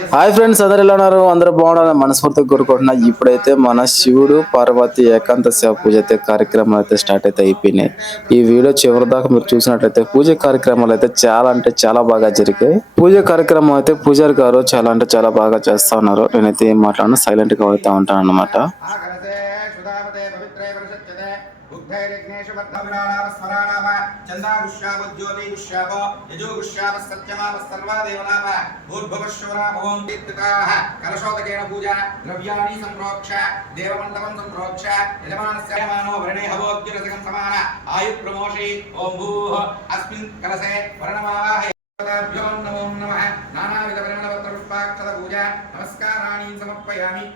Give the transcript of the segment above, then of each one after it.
Hi friends, అందరు ఎలా ఉన్నారు? అందరూ బాగున్నారని మనస్ఫూర్తిగా కోరుకుంటున్నా. ఇప్పుడైతే మన శివుడు పార్వతి ఏకాంత సేవ పూజ అయితే కార్యక్రమాలు అయితే స్టార్ట్ అయితే అయిపోయినాయి. ఈ వీడియో చివరి దాకా మీరు చూసినట్లయితే పూజ కార్యక్రమాలు అయితే చాలా అంటే చాలా బాగా జరిగాయి. పూజ కార్యక్రమం అయితే పూజారి గారు చాలా అంటే చాలా బాగా చేస్తా ఉన్నారు. నేనైతే ఏం మాట్లాడను, సైలెంట్ గా అవుతా ఉంటాను అన్నమాట. बुद्धैर्यज्ञेशवर्धविराणावस्मराणाम चन्दागुष्यावज्योतिगुष्यावो यजुगुष्यावस्सत्यमावस्सर्वादेवनाम भूर्भुवश्वराभवं तीर्थकाः कलशोदकेन पूजा द्रव्याणि सम्प्रोक्ष देवमण्डपं सम्प्रोक्ष यजमानस्य यजमानो वर्णे हवोद्युरसकं समान आयुप्रमोषि ओं भूः अस्मिन् कलशे वर्णमावाहय भ्यो नमो नमः नानाविधपरिमलपत्रपुष्पाक्षतपूजा नमस्काराणि समर्पयामि।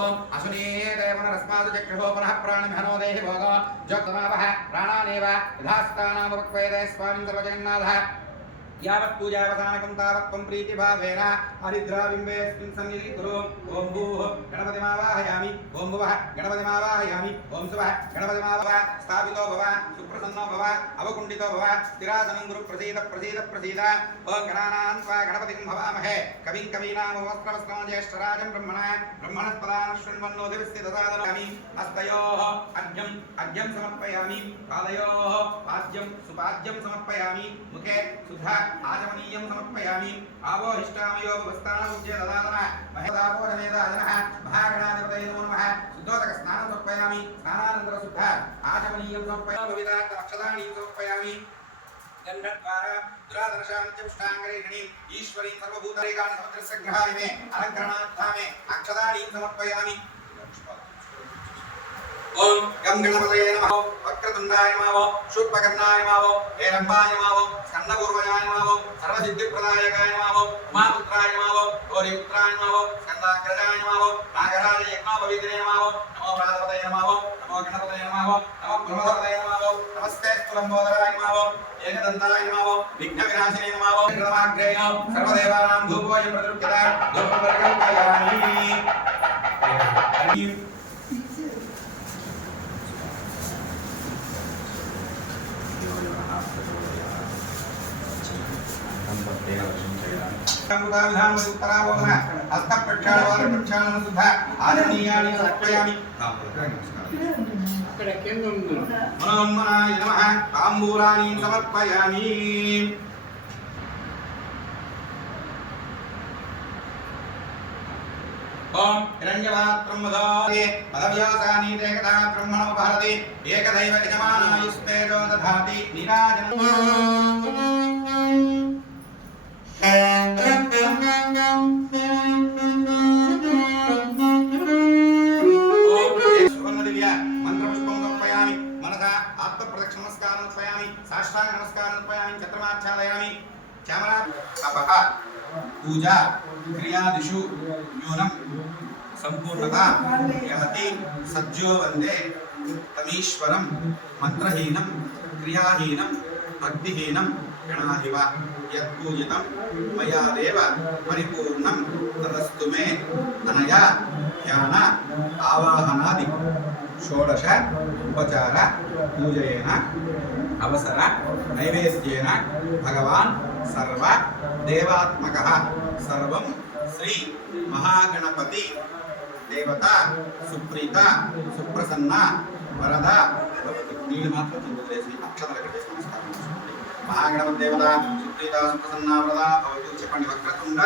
ओम असुनीदेवनरस्मादु चक्षुः पुनः प्राणमहनो देहि भोगो जोक्तमावः प्राणानेव यथास्थानामुपक्वेदे स्वामिन् सर्वजगन्नाथः यावत् पूजावसानकं तावत् त्वं प्रीतिभावेन हरिद्राबिम्बेऽस्मिन् सन्निधि कुरु। ओं भूः गणपतिमावाहयामि ओं भुवः गणपतिमावाहयामि ओं सुवः गणपतिमावः स्थापितो भव सुप्रसन्नो भव अवकुण्ठितो भव स्थिरासनं गुरु प्रसीद प्रसीद प्रसीद। ओं गणानां त्वा गणपतिं भवामहे कविं कवीनामुपस्त्रवस्त्रं ज्येष्ठराजं ब्रह्मणस्पदान् शृण्वन्नोदिविस्थितसादनामि। हस्तयोः अर्घ्यं समर्पयामि पादयोः पाद्यं सुपाद्यं समर्पयामि मुखे शुद्ध आचमनीयं समर्पयामि। आवोहिष्टामयो वस्तानमुज्य ददातनः महेदापोरमेदाजनः महागणाधिपतये नमो नमः। शुद्धोदक स्नानं समर्पयामि स्नानानन्तरं शुद्ध आचमनीयं समर्पयामि भविताक्षदानीं समर्पयामि। गन्धद्वारा दुरादर्शान्त्यपुष्टाङ्गरेखणीं ईश्वरीं सर्वभूतरेखाणि समुद्रस्य ग्रहाय मे अलङ्करणार्थामे अक्षदानीं समर्पयामि। ओम गं गणपतये नमः वक्रतुण्डाय नमः शूर्पकर्णाय नमः हेरम्बाय नमः स्कन्दपूर्वजाय नमः सर्वसिद्धिप्रदायकाय नमः उमापुत्राय नमः गौरीपुत्राय नमः स्कन्दाग्रजाय नमः नागराज यज्ञोपवीतिने नमः नमो प्रातपतये नमः नमो गणपतये नमः नमो ब्रह्मपतये नमः नमस्ते स्तुलम्बोदराय नमः एकदन्ताय नमः विघ्नविनाशिने नमः कृतमाग्रेय सर्वदेवानां धूपोऽयं प्रदृप्यते धूपं प्रकल्पयामि। मनोन्मनाय नमः ताम्बूलानि समर्पयामि। ओम हिरण्यपात्रं वदामि मदव्यासानि तेकदा ब्रह्मणो भारति एकदैव यजमानायुस्तेजो दधाति नीराजनं। मंत्रपुष्पं समर्पयामि मनसा आत्मप्रदक्षिणनमस्कारं समर्पयामि साष्टांग नमस्कारं समर्पयामि छत्रमाच्छादयामि चामरा अपः पूजा क्रियादिषु न्यूनं संपूर्णता यहति सज्जो वन्दे तमीश्वरं मंत्रहीनं क्रियाहीनं भक्तिहीनं गणाधिप यत्पूजितं मया देव परिपूर्णं तदस्तु मे अनया ध्यान आवाहनादि षोडश उपचार पूजयेन अवसर नैवेद्येन भगवान् सर्व देवात्मकः सर्वं श्री महागणपति देवता सुप्रीता सुप्रसन्ना वरदा महागणपति देवता सुप्रीता सुप्रसन्ना वरदा भवतु చెప్పండి। వక్రతుండ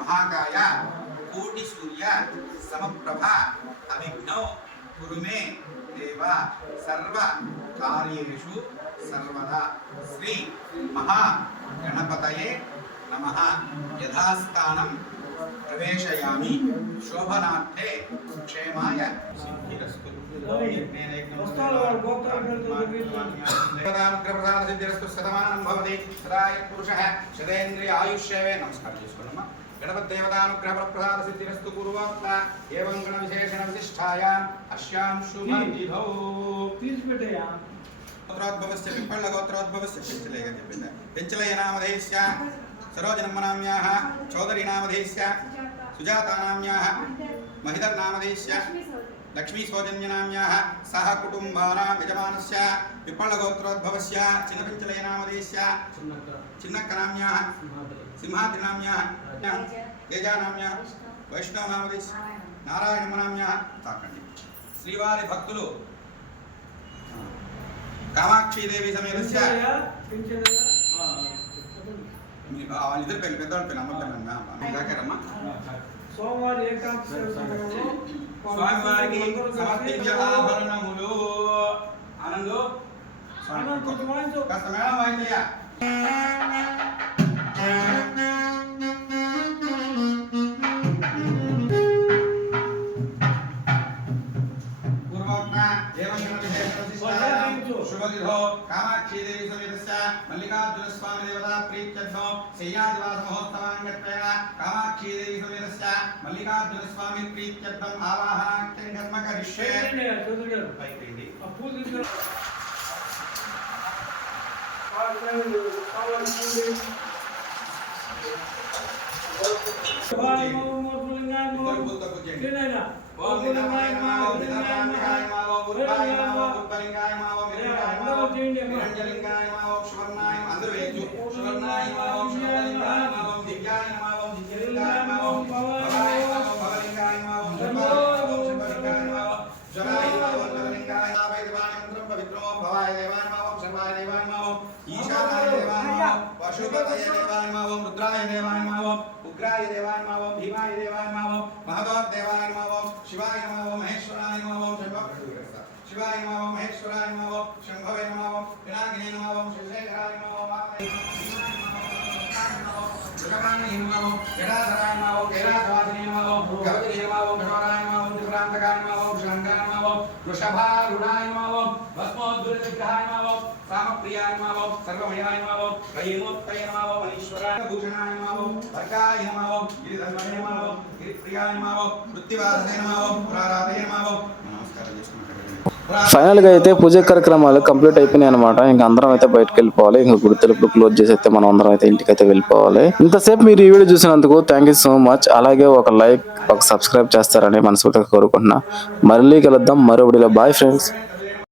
महाकाय कोटि सूर्य समप्रभा अभिघ्नौ कुरु मे देव सर्व कार्येषु सर्वदा श्री महागणपतये नमः। यथास्थानं प्रवेशयामि शोभनार्थे क्षेमाय सिद्धिरस्तु। सिद्धिरस्तु शतमानं भवति सदा यत्पुरुषः शतेन्द्रिय आयुष्येवे। नमस्कार చేసుకోండి। गणपतिदेवतानुग्रहप्रसाद सिद्धिरस्तु पूर्वोक्त एवं गण विशेषण विशिष्टायाम् अस्यां शुभतिथौ गोत्रोद्भवस्य पिप्पळ गोत्रोद्भवस्य पेंचलय नामधेयस्य सरोजनम्मनाम्याः चौधरी नामधेयस्य सुजाता नाम्याः महिधर नामधेयस्य లక్ష్మీ సౌజన్యనామ్యాః సహ కుటుంబానాం యజమానస్య విప్పళగోత్రోద్భవస్య చిన్నపించలయనామదేశ్య చిన్నక్కనామ్యాః సింహాద్రినామ్యాః తేజానామ్యాః వైష్ణవనామదేశ్య నారాయణనామ్యాః తాకండి. శ్రీవారి భక్తులు కామాక్షీదేవి సమేతస్య వాళ్ళిద్దరు పేర్లు పెద్దవాళ్ళ పేరు అమ్మమ్మా సోమవారి ఏకాదశి స్వామివారికి సమర్పించే ఆభరణములు ఆనందు కాస్త మేడం వాయించయ్యా. శుభదిధో కామాక్షీదేవి సమేతస్య మల్లికార్జున స్వామి దేవతా ప్రీత్యర్థో శయ్యాదివాస మహోత్సవాంగత్వేన కామాక్షీదేవి సమేతస్య మల్లికార్జున స్వామి ప్రీత్యర్థం ఆవాహనాఖ్యం కర్మ కరిష్యే. పైకి ఓం నిరమాయ నమః ఓం నిరమాయ నమః ఓం ఉద్భాయ నమః ఓం ఉద్భలింగాయ నమః ఓం నిరంజనాయ నమః ఓం నిరంజలింగాయ నమః ఓం శువర్ణాయ నమః అందరూ వేయొచ్చు. శువర్ణాయ నమః ఓం శువర్ణలింగాయ నమః ఓం దివ్యాయ నమః ఓం దివ్యలింగాయ నమః ఓం భవాయ నమః ఓం భవలింగాయ నమః ఓం శుభాయ నమః ఓం శుభలింగాయ నమః ఓం శుభాయ నమః ఓం భవలింగాయ నమః వైదివాయ మంత్రం పవిత్రో భవాయ దేవాయ నమః ఓం శర్వాయ దేవాయ నమః ఓం ఈశానాయ దేవాయ నమః ఓం పశుపతయ దేవాయ నమః ఓం రుద్రాయ దేవాయ నమః ఓం ఉగ్రాయ దేవాయ నమః ఓం భీమాయ దేవాయ నమః ఓం మహదోర్ దేవాయ నమః ఓం శివాయ నమః ఓం మహేశ్వరాయ నమః ఓం శివాయ నమః ఓం మహేశ్వరాయ నమః ఓం శంభవే నమః ఓం వినాయకాయ నమః ఓం శివశేఖరాయ నమః ఓం జగమానయ నమః ఓం జడాధరాయ నమః ఓం కైలాసవాసినే నమః ఓం గవతినే నమః ఓం ఘోరాయ నమః ఓం త్రిపురాంతకాయ నమః ఓం శంకరాయ నమః ఓం వృషభారుడాయ నమః ఓం భస్మోద్భుతవిగ్రహాయ నమః ఓం రామప్రియాయ నమః ఓం సర్వమయాయ నమః ఓం ప్రేమోత్తయ నమః ఓం ఈశ్వరాయ భూషణాయ నమః ఓం భర్గాయ నమః ఓం గిరిధర్మణే నమః ఓం గిరిప్రియాయ నమః ఓం వృత్తివాసనే నమః ఓం పురారాధనే నమః ఓం. నమస్కారం చేసుకుంటారు. ఫైనల్గా అయితే పూజ కార్యక్రమాలు కంప్లీట్ అయిపోయినాయి అనమాట. ఇంకా అందరం అయితే బయటకు వెళ్ళిపోవాలి. ఇంకా గుడి తలుపులు క్లోజ్ చేసి అయితే మనం అందరం అయితే ఇంటికి అయితే వెళ్ళిపోవాలి. ఇంతసేపు మీరు ఈ వీడియో చూసినందుకు థ్యాంక్ యూ సో మచ్. అలాగే ఒక లైక్ ఒక సబ్స్క్రైబ్ చేస్తారని మనస్ఫూర్తిగా కోరుకుంటున్నా. మళ్ళీ కలుద్దాం మరో వీడియోలో. Bye friends.